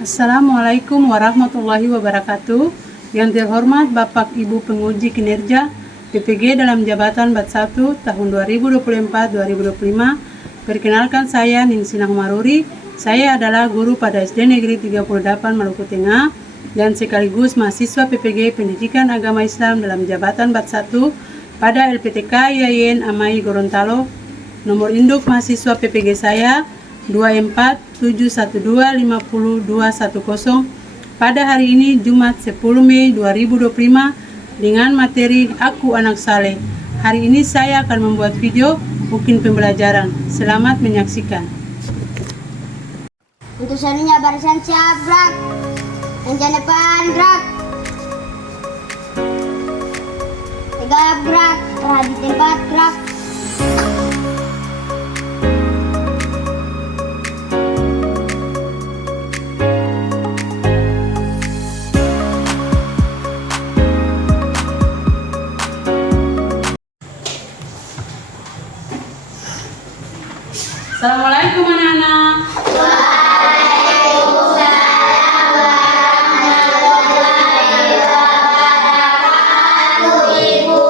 Assalamualaikum warahmatullahi wabarakatuh. Yang terhormat Bapak Ibu Penguji Kinerja PPG dalam Jabatan Bat 1 tahun 2024-2025. Perkenalkan, saya Ningsina Humaruri. Saya adalah guru pada SD Negeri 38 Maluku Tengah dan sekaligus mahasiswa PPG Pendidikan Agama Islam dalam Jabatan Bat 1 pada LPTK Yayen Amai Gorontalo. Nomor induk mahasiswa PPG saya 24712500210 pada hari ini Jumat 10 Mei 2025 dengan materi Aku Anak Saleh. Hari ini saya akan membuat video mungkin pembelajaran. Selamat menyaksikan. Untuk selanjutnya barisan siap, gerak. Yang depan gerak. Tegap gerak, berada di tempat gerak. Assalamualaikum anak-anak. Waalaikumsalam warahmatullahi wabarakatuh, Ibu.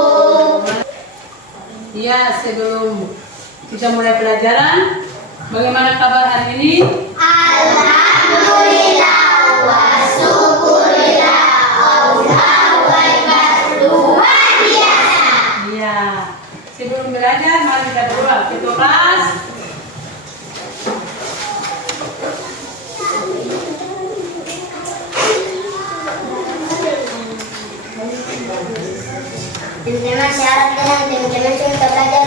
Ya, sebelum kita mulai pelajaran, bagaimana kabar hari ini? Alhamdulillah wa syukurillah, Allahu Akbar, luar biasa. Iya. Sebelum belajar, mari kita berdoa. Ketua kelas. Teman-teman, syarat dengan teman-teman kita belajar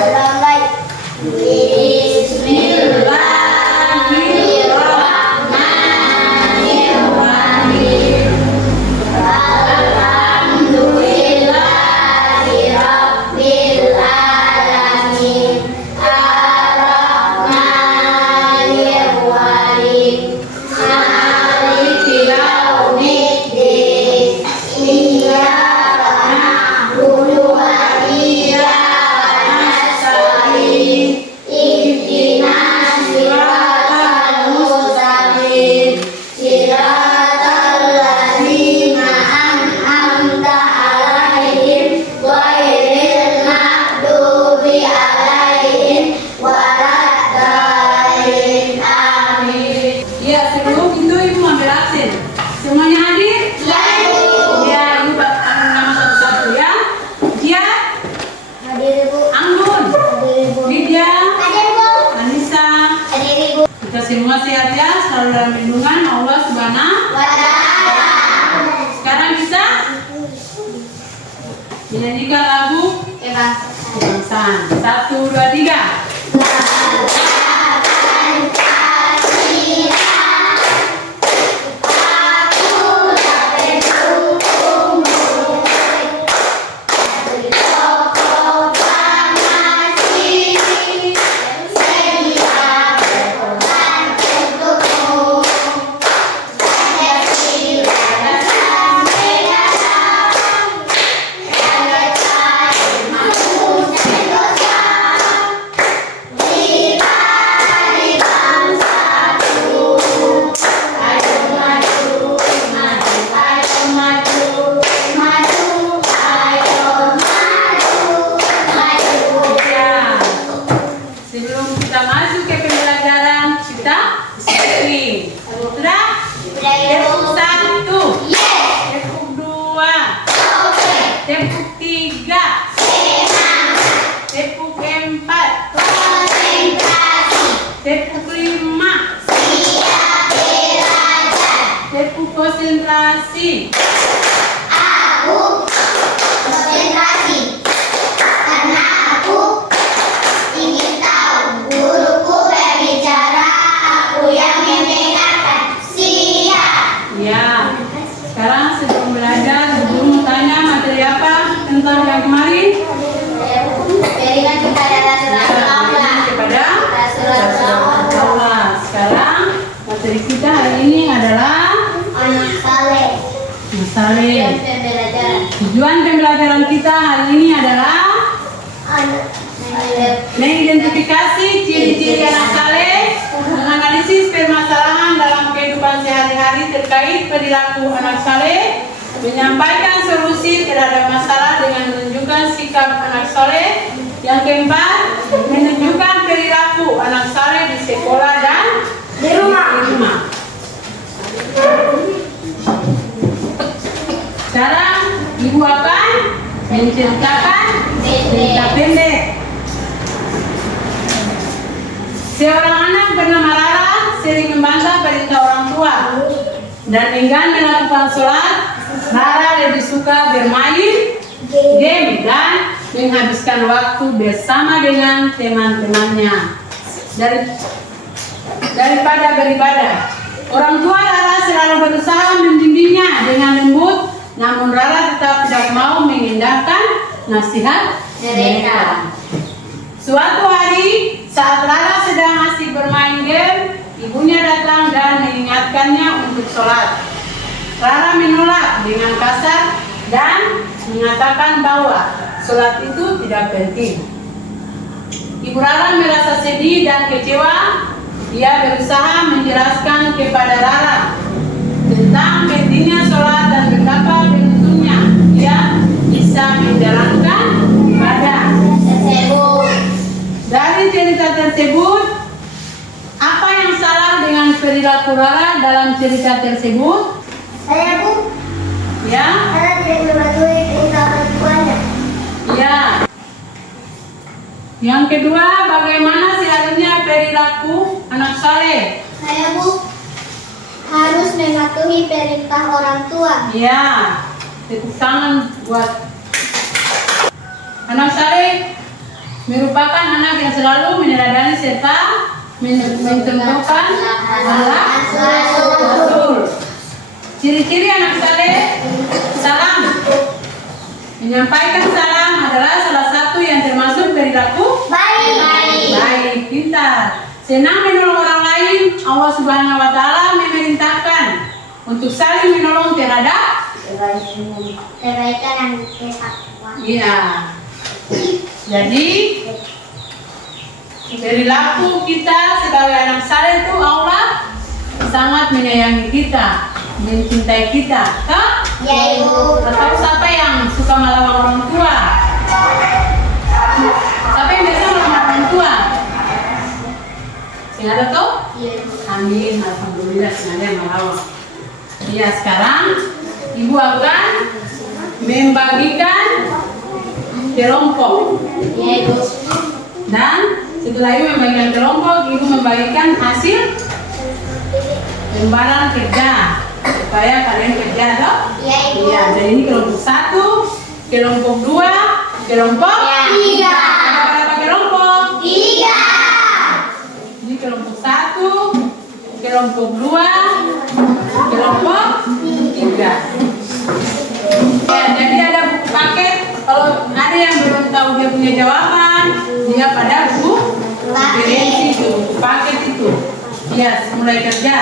dengan baik. Bismillahirrahmanirrahim. Alhamdulillahirabbil alamin. Arrahmanirrahim. Maliki yaumiddin. Ya, sebelum itu Ibu ambil absen. Semuanya hadir? Ya, Ibu. Ya, Ibu panggil nama satu-satu ya. Dia, Hadir, Ibu. Anggun, Hadir, Ibu. Lydia, Hadir, Bu. Anissa. Hadir, Ibu. Kita semua sehat ya, selalu dalam lindungan Allah Subhanahu. Waalaikumsalam. Sekarang bisa menyanyikan lagu kebangsaan. 1, 2, 3. Sebelum kita masuk ke pembelajaran, kita disiplin. Sudah? Tepuk 1, tepuk 2, tepuk 3, tepuk 4, tepuk 5, tepuk konsentrasi. Aku konsentrasi karena aku ingin tahu guruku berbicara, aku yang mendengarkan. Siap. Ya. Sekarang sebelum belajar, guru mau tanya materi apa tentang yang kemarin? Berikan kepada Rasulullah. Kepada Rasulullah. Allah. Sekarang materi kita hari ini adalah Anak saleh. Saleh. Pembelajaran. Tujuan pembelajaran kita hari ini adalah mengidentifikasi ciri-ciri anak saleh, menganalisis permasalahan dalam kehidupan sehari-hari terkait perilaku anak saleh, menyampaikan solusi terhadap masalah dengan menunjukkan sikap anak saleh. Yang keempat, menunjukkan perilaku anak saleh di sekolah dan Di rumah. Sekarang ibu akan menceritakan cerita pendek. Seorang anak bernama Rara sering membantah perintah orang tua dan enggan melakukan sholat. Rara lebih suka bermain game dan menghabiskan waktu bersama dengan teman-temannya daripada beribadah. Orang tua Rara selalu berusaha membimbingnya dengan lembut, namun Rara tetap tidak mau mengindahkan nasihat mereka. Suatu hari, saat Rara sedang asik bermain game, ibunya datang dan mengingatkannya untuk sholat. Rara menolak dengan kasar dan mengatakan bahwa sholat itu tidak penting. Ibu Rara merasa sedih dan kecewa. Dia berusaha menjelaskan kepada Rara tentang pentingnya sholat dan betapa beruntungnya dia bisa menjalankan ibadah. Dari cerita tersebut, apa yang salah dengan perilaku Rara dalam cerita tersebut? Saya Bu, Ya, Rara tidak mematuhi perintah orang tuanya. ya. Yang kedua, bagaimana seharusnya perilaku anak saleh? Saya Bu, harus mematuhi perintah orang tua. Ya, tepuk tangan buat anak saleh. Merupakan anak yang selalu meneladani serta mencontohkan akhlak rasul. Ciri-ciri anak saleh: salam. Menyampaikan salam adalah salah satu yang termasuk perilaku baik, pintar. Senang menolong orang lain. Allah Subhanahu wa taala memerintahkan untuk saling menolong terhadap Kebaikan yang bertakwa. iya. Jadi perilaku kita sebagai anak saleh itu Allah sangat menyayangi kita, mencintai kita. Kak? Ya Ibu. Atau siapa yang suka melawan orang tua? Siapa yang biasa melawan orang tua? Sing ada tuh? Iya Ibu. Amin, alhamdulillah sengaja melawan. Ya, sekarang ibu akan membagikan kelompok. Ya Ibu. Dan setelah ibu membagikan kelompok, ibu membagikan hasil lembaran kerja supaya kalian kerja toh? Ya Ibu. Iya, jadi ini kelompok 1, kelompok 2, kelompok Tiga. Ada berapa kelompok? 3. Ini kelompok 1, kelompok 2, kelompok 3. Ya, jadi ada buku paket. Kalau ada yang belum tahu dia punya jawaban, dia pada buku referensi itu, buku paket itu. Ya, mulai kerja.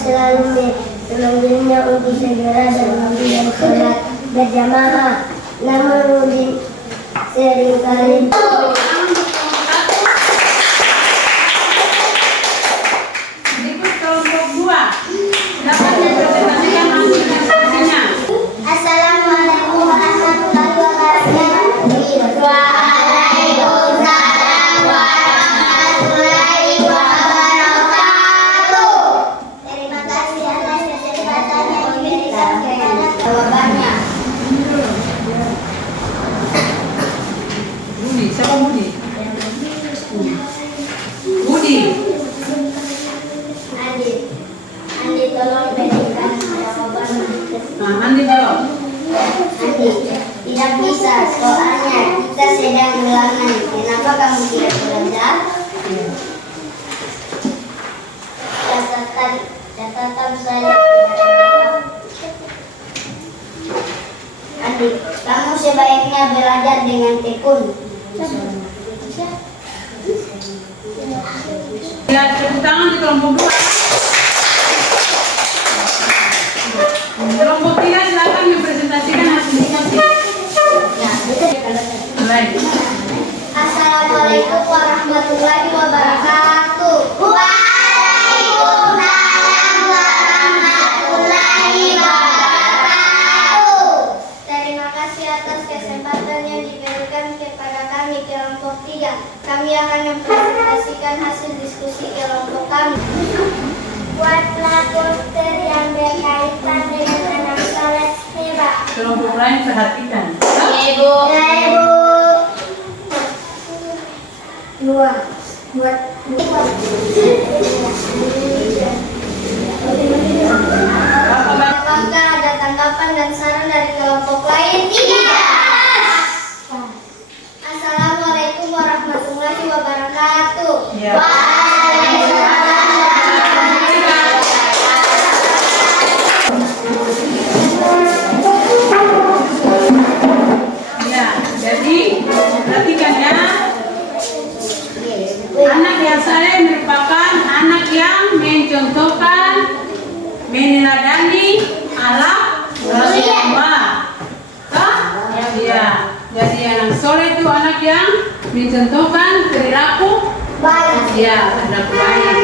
selalu memanggilnya untuk segera dan memberikan sholat berjamaah. Namun Udin seringkali Berikut kelompok 2. Dapat dipresentasikan hasil diskusinya. Assalamualaikum warahmatullahi wabarakatuh. Waalaikumsalam warahmatullahi wabarakatuh. Terima kasih atas kesempatan yang diberikan kepada jawabannya. Budi, siapa Budi? Budi. Andi tolong berikan jawabannya. Nah, Andi jawab. Andi, tidak bisa, soalnya kita sedang ulangan. Kenapa kamu tidak belajar? Catatan saya. Andi, kamu sebaiknya belajar dengan tekun. Ya, tepuk tangan di kelompok 2. Kelompok 3 silakan mempresentasikan hasil diskusi. Baik. Assalamualaikum warahmatullahi wabarakatuh. Waalaikumsalam warahmatullahi wabarakatuh. Terima kasih atas kesempatan yang diberikan kepada kami kelompok 3. Kami akan mempresentasikan hasil diskusi kelompok kami. Buatlah poster yang berkaitan dengan anak soleh hebat. Kelompok lain perhatikan. Ibu. Dua. Buat. Apakah ada tanggapan dan saran dari kelompok lain? Tidak. Assalamualaikum warahmatullahi wabarakatuh. Ya. Ya, jadi perhatikan ya. Anak yang saleh merupakan anak yang mencontohkan, meneladani akhlak Rasulullah. Ya, jadi anak soleh itu anak yang mencontohkan perilaku Baik. ya, perilaku baik.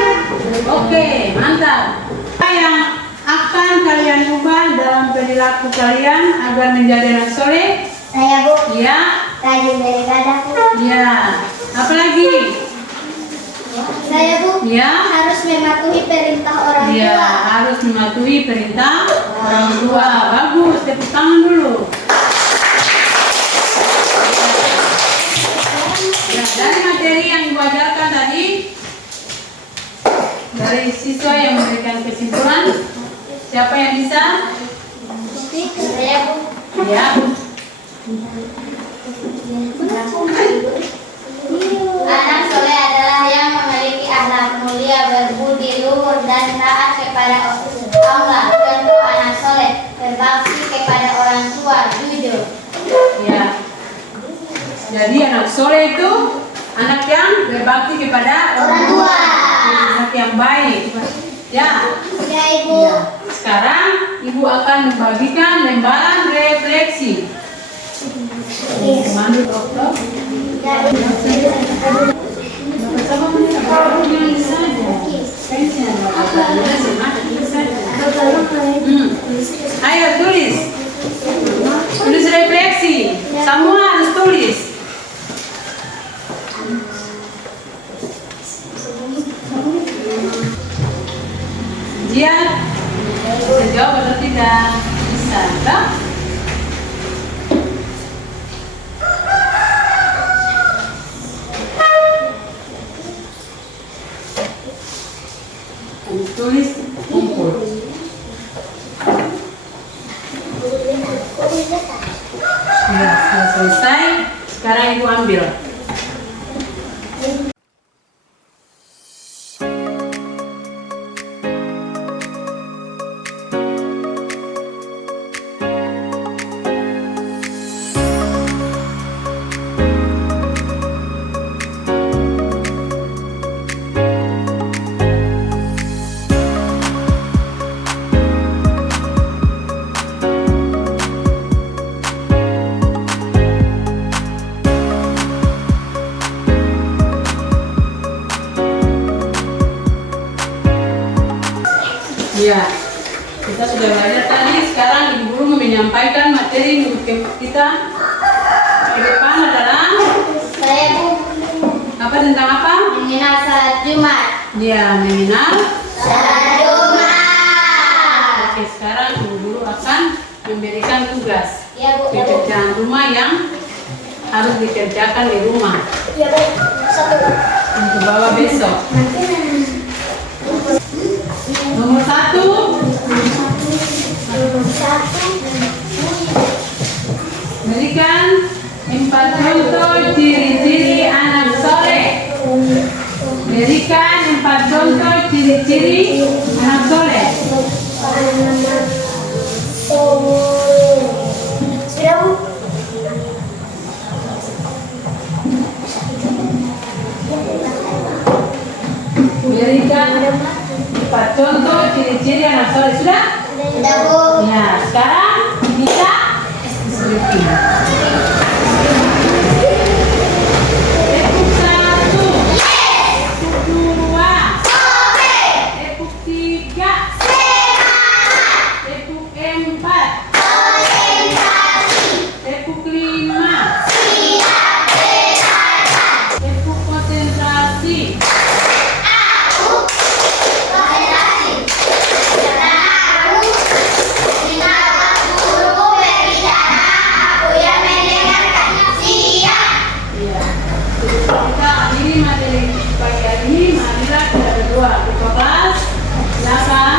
Oke, mantap. Apa yang akan kalian ubah dalam perilaku kalian agar menjadi anak soleh? Saya Bu, Ya, rajin beribadah. ya. Apalagi? Saya Bu, Ya. harus mematuhi perintah orang Ya, tua. harus mematuhi perintah orang tua. Bagus, tepuk tangan dulu. Ya, dari materi yang Ibu ajarkan tadi, dari siswa yang memberikan kesimpulan, siapa yang bisa? Saya Bu. Ya, Anak soleh adalah yang memiliki akhlak mulia, berbudi luhur dan taat kepada Allah. Contoh anak soleh berbakti kepada orang tua, jujur. ya. Jadi anak soleh itu anak yang berbakti kepada Orang tua. anak yang baik. Ya. Ya Ibu. Sekarang Ibu akan membagikan lembaran refleksi. Mandu dokter. Ya Ibu. Bersama menulis saja. Pensil. Ayo tulis. Tulis refleksi. Semua harus tulis. Jian, bisa jawab atau tidak? Bisa, tak? Tulis kumpul. Ya, sudah selesai. Sekarang Ibu ambil. Ya, kita sudah belajar tadi. Sekarang Ibu Guru mau menyampaikan materi menurut kita. Ke depan adalah Saya Bu apa tentang apa? mengenal salat Jumat. Ya, mengenal. Salat Jumat. Oke, sekarang Ibu Guru akan memberikan tugas Ya Bu. pekerjaan rumah yang harus dikerjakan di rumah Ya Bu. Satu. untuk bawa besok. Nomor 1, berikan 4 contoh ciri-ciri anak soleh. Berikan 4 contoh ciri-ciri anak soleh. Sudah Bu. Berikan 4 contoh ciri-ciri anak soleh. Sudah? Sudah Bu. Ya, sekarang bisa deskripsi. Epuk 1, Epuk 2, Epuk 3, Epuk 4, Epuk 5, Epuk konsentrasi. Iya. Kita akhiri materi pagi hari ini. Marilah kita berdoa. Ketua kelas, silakan.